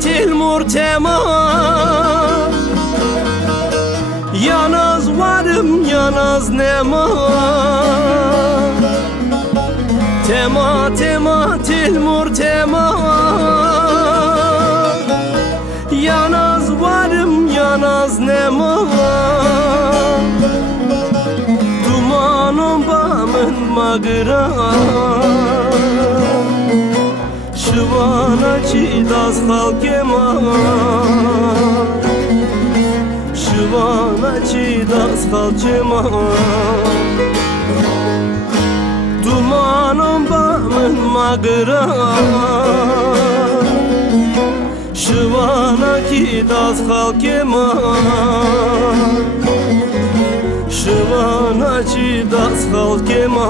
Tilmur tema Yanaz varım yanaz nema Tema tema Tilmur tema Yanaz varım yanaz nema Dumanım bamın magra Şıvana çiğdaz halkema Şıvana çiğdaz halkema Dumanım bamın magra Şıvana çiğdaz halkema Şıvana çiğdaz halkema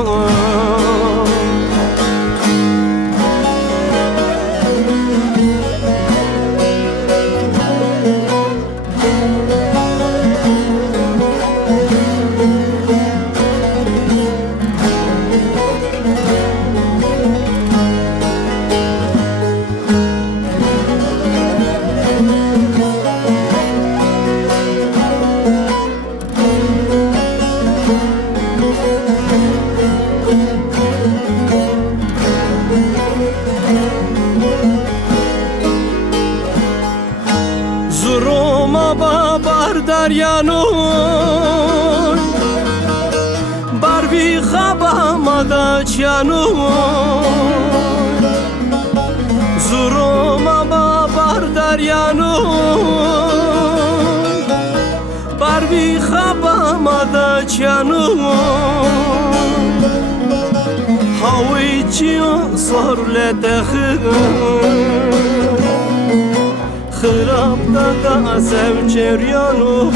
Zuruma babar daryanoy Barvi khabama da çyanoy Zuruma babar daryanoy Barvi khabama da çyanoy Hawi çiyon sorlete Xırab da sev çeryanoy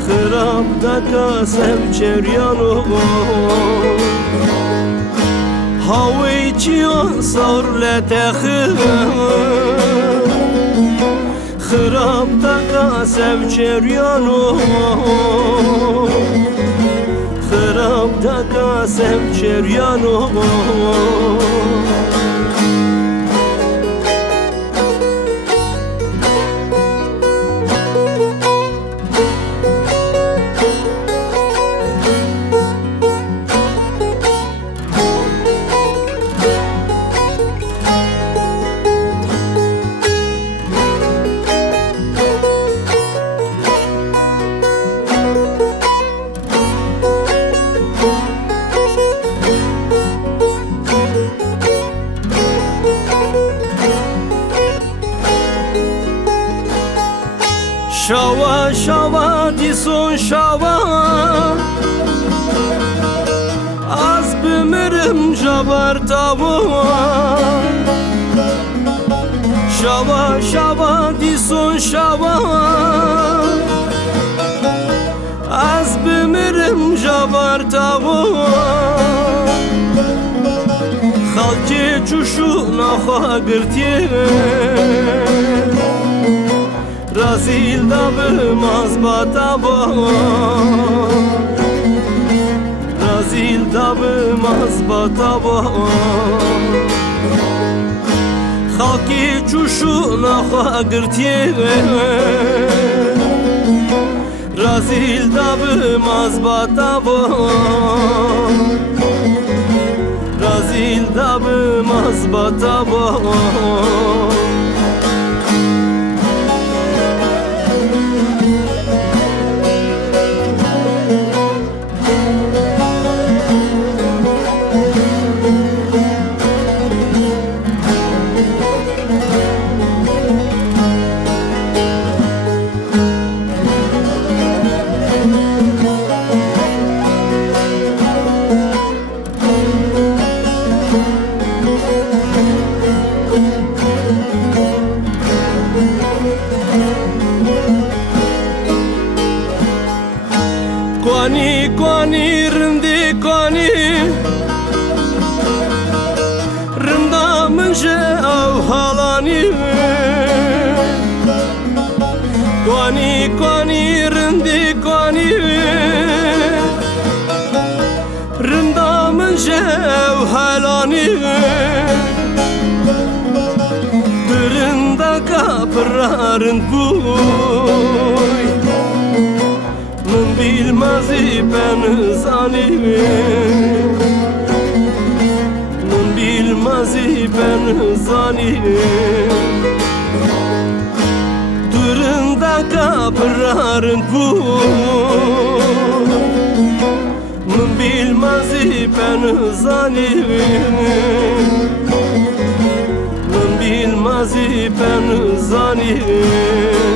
Xırab da sev çeryanoy Hawi çiyon sorlete Xırab da sev çeryanoy Xırab da sev çeryanoy Şava şava dison şava Az bümürüm jabar tava Şava şava dison şava Az bümürüm jabar tava Halki çuşuna xagırtiye Razil da bımaz bataba Razil da bımaz bataba Halki çuşuna xagırtiye Razil da bımaz bataba Razil da bımaz bataba kapırarın buy Min bilmezi ben zalimim Min bilmezi ben zalimim Durunda kapırarın buy Min bilmezi ben zalimim Min bilmezi ben zalimim